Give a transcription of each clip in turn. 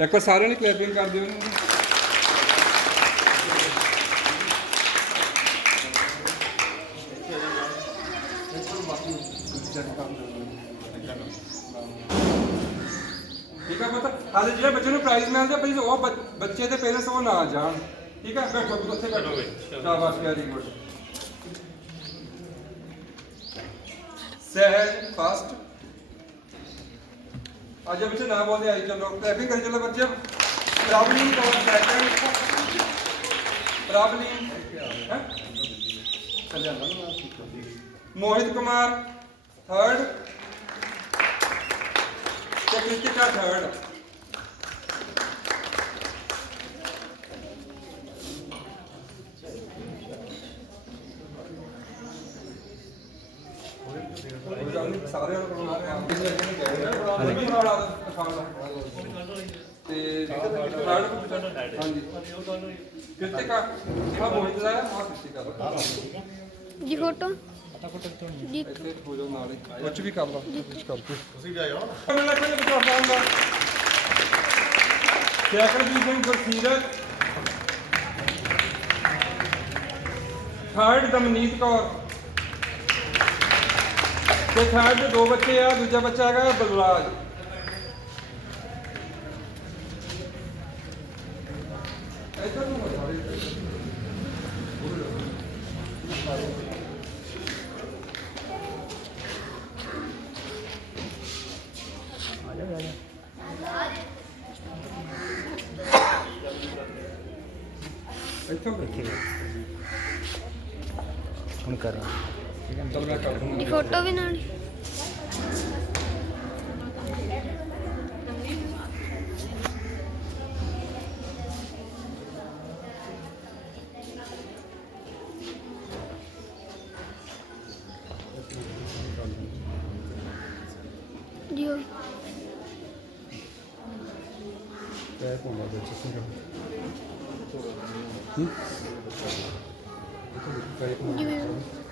ਇੱਕ ਵਾਰ ਸਾਰਿਆਂ ਨੇ ਕਲੈਪਿੰਗ ਕਰ ਦਿਓ ਇਹਨੂੰ ਠੀਕ ਆ ਪਤਾ? ਹਾਲੇ ਜਿਹੜੇ ਬੱਚੇ ਨੂੰ ਪ੍ਰਾਈਜ਼ ਮਿਲਦਾ ਪਲੀਜ਼ ਉਹ ਬੱਚ- ਬੱਚੇ ਦੇ ਪੇਰੈਂਟਸ ਉਹ ਨਾ ਜਾਣ। ਠੀਕ ਆ? ਬੈਠੋ ਉੱਥੇ ਬੈਠੋ। ਸ਼ਾਬਾਸ਼ ਵੈਰੀ ਗੁੱਡ ਸਹਿਜ ਫਾਸਟ ਅੱਜ ਬੱਚੇ ਨਾ ਬੋਲਦੇ ਆਈ ਚਲੋ ਕਲੈਪਿੰਗ ਕਰੀ ਚਲੋ ਬੱਚੇ ਪ੍ਰੋਬਲਮ ਕੌਣ ਸੈਕੰਡ ਪ੍ਰੋਬਲਮ ਹੈ? ਮੋਹਿਤ ਕੁਮਾਰ ਥਰਡ ਤੇ ਕ੍ਰਿਤਿਕਾ ਥਰਡ ਸਾਰਿਆਂ ਨੂੰ ਬਣਾ ਰਹੇ ਆ ਕਿਸੇ ਅੱਗੇ ਨਹੀਂ ਕਹਿ ਰਹੇ ਵੀ ਬਣਾ ਖਾਣ ਦਾ ਤੇ ਹਾਂਜੀ ਕ੍ਰਿਤਿਕਾ ਆ ਮੋਹਿਤ ਦਾ ਆ ਕ੍ਰਿਤਿਕਾ ਦਾ ਜੀ ਫੋਟੋ। ਜੀ। ਇੱਥੇ ਹੋ ਜਾਓ ਨਾਲ ਹੀ ਕੁਝ ਵੀ ਕਰ ਲਾ ਕੁਝ ਕਰਕੇ ਤੁਸੀਂ ਵੀ ਆਇਓ। ਮੈਨੂੰ ਲੱਗਦਾ ਕਿ ਬਚਾ ਪਾਉਂਗਾ second position Gursirat. Third Damneet Kaur. ਤੇ ਥਰਡ ਦੇ ਦੋ ਬੱਚੇ ਆ, ਦੂਜਾ ਬੱਚਾ ਹੈਗਾ ਬਲਰਾਜ। ਇੱਧਰ ਨੂੰ ਹੋ ਸਾਰੇ। ਇੱਥੋਂ ਬੈਠੇ। ਹੁਣ ਕਰ ਤਾਂ ਜੀ ਫੋਟੋ ਵੀ ਨਾਲ ਉਹ ਪੈਰ ਪਾਉਂਦਾ ਵਿੱਚ ਸਿੰਗਲ ਹੂੰ ਜਿਵੇਂ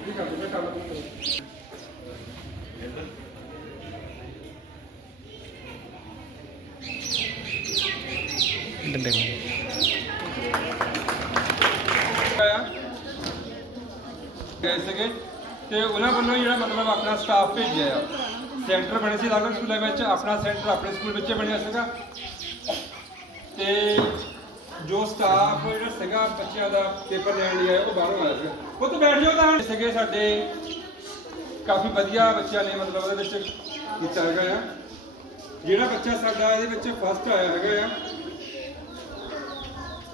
ਕੋਲ ਆਇਆ ਗਏ? ਸੀਗੇ ਤੇ ਉਹਨਾਂ ਵੱਲੋਂ ਜਿਹੜਾ ਮਤਲਬ ਆਪਣਾ ਸਟਾਫ ਭੇਜਿਆ ਆ। ਸੈਂਟਰ ਬਣੇ ਸੀ ਅਲੱਗ ਸਕੂਲਾਂ ਵਿੱਚ, ਆਪਣਾ ਸੈਂਟਰ ਆਪਣੇ ਸਕੂਲ ਵਿੱਚ ਬਣਿਆ ਸੀਗਾ। ਤੇ ਜੋ ਸਟਾਫ ਜਿਹੜਾ ਸੀਗਾ, ਬੱਚਿਆਂ ਦਾ ਪੇਪਰ ਲੈਣ ਲਈ ਆਇਆ, ਉਹ ਬਾਹਰੋਂ ਆਇਆ ਸੀਗਾ। ਉਹ ਤੋਂ ਬੈਠ ਜਾਓ ਤਾਂ। ਸੀਗੇ ਸਾਡੇ। ਕਾਫੀ ਵਧੀਆ ਬੱਚਿਆਂ ਨੇ ਮਤਲਬ ਉਹਦੇ ਵਿੱਚ ਕੀਤਾ ਹੈਗਾ ਆ। ਜਿਹੜਾ ਬੱਚਾ ਸਾਡਾ ਇਹਦੇ ਵਿੱਚ ਫਸਟ ਆਇਆ ਹੈਗਾ ਆ,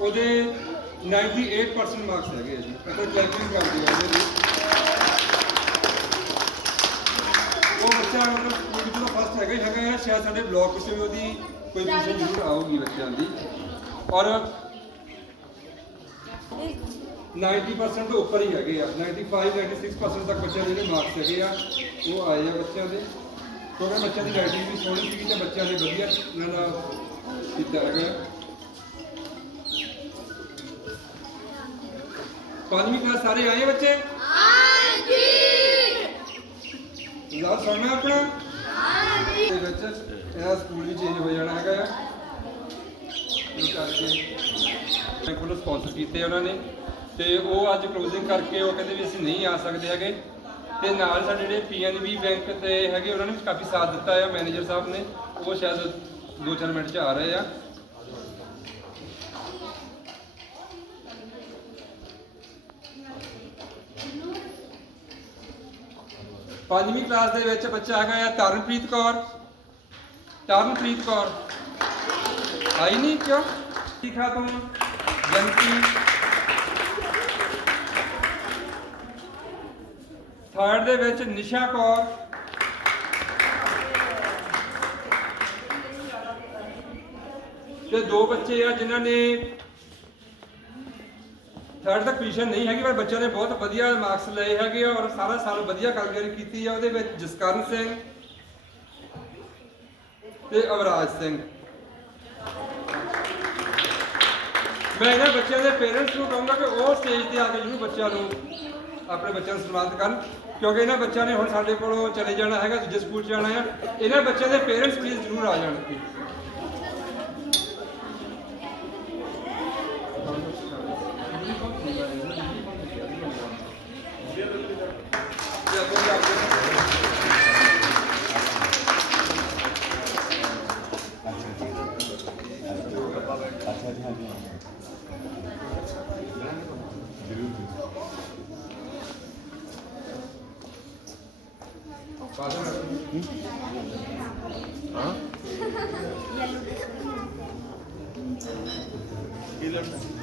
ਉਹਦੇ 98% ਮਾਰਕਸ ਹੈਗੇ ਆ ਜੀ। ਆਪਾਂ ਕਲੈਕਟਿੰਗ ਕਰਦੇ ਆ ਉਹਦੇ ਉਹ ਬੱਚਾ ਮਤਲਬ ਸਕੂਲ ਵਿੱਚ ਫਸਟ ਹੈਗਾ ਹੀ ਹੈਗਾ ਆ, ਸ਼ਾਇਦ ਸਾਡੇ ਬਲਾਕ ਵਿੱਚ ਵੀ ਉਹਦੀ ਕੋਈ ਪੋਜੀਸ਼ਨ ਜ਼ਰੂਰ ਆਊਗੀ ਬੱਚਿਆਂ ਦੀ। ਔਰ 90% ਤੋਂ ਉੱਪਰ ਹੀ ਹੈਗੇ ਆ। 95 96% ਤੱਕ ਬੱਚਿਆਂ ਦੇ ਜਿਹੜੇ ਮਾਰਕਸ ਹੈਗੇ ਆ ਉਹ ਆਏ ਆ ਬੱਚਿਆਂ ਦੇ। ਕਿਉਂਕਿ ਬੱਚਿਆਂ ਦੀ ਰਾਈਟਿੰਗ ਵੀ ਸੋਹਣੀ ਸੀਗੀ ਤੇ ਬੱਚਿਆਂ ਨੇ ਵਧੀਆ ਦਾ ਕੀਤਾ ਹੈਗਾ। ਪੰਜਵੀਂ ਕਲਾਸ ਸਾਰੇ ਆਏ ਬੱਚੇ? ਹਾਂਜੀ। ਲਾ ਸੁਣਨਾ ਆਪਣਾ? ਹਾਂਜੀ। ਦੇ ਵਿੱਚ ਇਹਦਾ ਸਕੂਲ ਵੀ ਚੇਂਜ ਹੋ ਜਾਣਾ ਹੈਗਾ ਆ। ਇਹ ਕਰਕੇ ਕੋਲ ਸਪਾਂਸਰ ਕੀਤੇ ਉਹਨਾਂ ਨੇ। ਤੇ ਉਹ ਅੱਜ ਕਲੋਜ਼ਿੰਗ ਕਰਕੇ ਉਹ ਕਹਿੰਦੇ ਵੀ ਅਸੀਂ ਨਹੀਂ ਆ ਸਕਦੇ ਹੈਗੇ। ਤੇ ਨਾਲ ਸਾਡੇ ਜਿਹੜੇ ਪੀਐਨਬੀ ਬੈਂਕ ਤੇ ਹੈਗੇ, ਉਹਨਾਂ ਨੇ ਵੀ ਕਾਫੀ ਸਾਥ ਦਿੱਤਾ ਹੈ ਮੈਨੇਜਰ ਸਾਹਿਬ ਨੇ। ਉਹ ਸ਼ਾਇਦ 2-4 ਮਿੰਟ ਚ ਆ ਰਹੇ ਆ। ਪੰਜਵੀਂ ਕਲਾਸ ਦੇ ਵਿੱਚ ਬੱਚਾ ਹੈਗਾ ਆ ਤਰਨਪ੍ਰੀਤ ਕੌਰ। ਤਰਨਪ੍ਰੀਤ ਕੌਰ। ਆਈ ਨਹੀਂ ਕਿਉਂ? ਕੀ ਖਾ ਤੂੰ? ਜੰਤੀ ਥਰਡ ਦੇ ਵਿੱਚ ਨਿਸ਼ਾ ਕੌਰ। ਤੇ ਦੋ ਬੱਚੇ ਆ ਜਿਨ੍ਹਾਂ ਨੇ ਥਰਡ ਤੱਕ ਪੋਜੀਸ਼ਨ ਨਹੀਂ ਹੈਗੀ, ਪਰ ਬੱਚਿਆਂ ਨੇ ਬਹੁਤ ਵਧੀਆ ਮਾਰਕਸ ਲਏ ਹੈਗੇ ਔਰ ਸਾਰਾ ਸਾਲ ਵਧੀਆ ਕਾਰਗੁਜ਼ਾਰੀ ਕੀਤੀ ਆ ਉਹਦੇ ਵਿੱਚ ਜਸਕਰਨ ਸਿੰਘ ਤੇ ਅਵਰਾਜ ਸਿੰਘ। ਮੈਂ ਇਹਨਾਂ ਬੱਚਿਆਂ ਦੇ ਪੇਰੈਂਟਸ ਨੂੰ ਕਹੂੰਗਾ ਕਿ ਉਹ ਸਟੇਜ ਤੇ ਆ ਕੇ ਜਰੂਰ ਬੱਚਿਆਂ ਨੂੰ, ਆਪਣੇ ਬੱਚਿਆਂ ਨੂੰ ਸਨਮਾਨਿਤ ਕਰਨ। ਕਿਉਂਕਿ ਇਹਨਾਂ ਬੱਚਿਆਂ ਨੇ ਹੁਣ ਸਾਡੇ ਕੋਲੋਂ ਚਲੇ ਜਾਣਾ ਹੈਗਾ, ਦੂਜੇ ਸਕੂਲ ਚ ਜਾਣਾ ਹੈ ਇਹਨਾਂ ਬੱਚਿਆਂ ਦੇ ਪੇਰੈਂਟਸ ਪਲੀਜ਼ ਜਰੂਰ ਆ ਜਾਣ। ਫੋਟੋ ਕਰ ਲਈ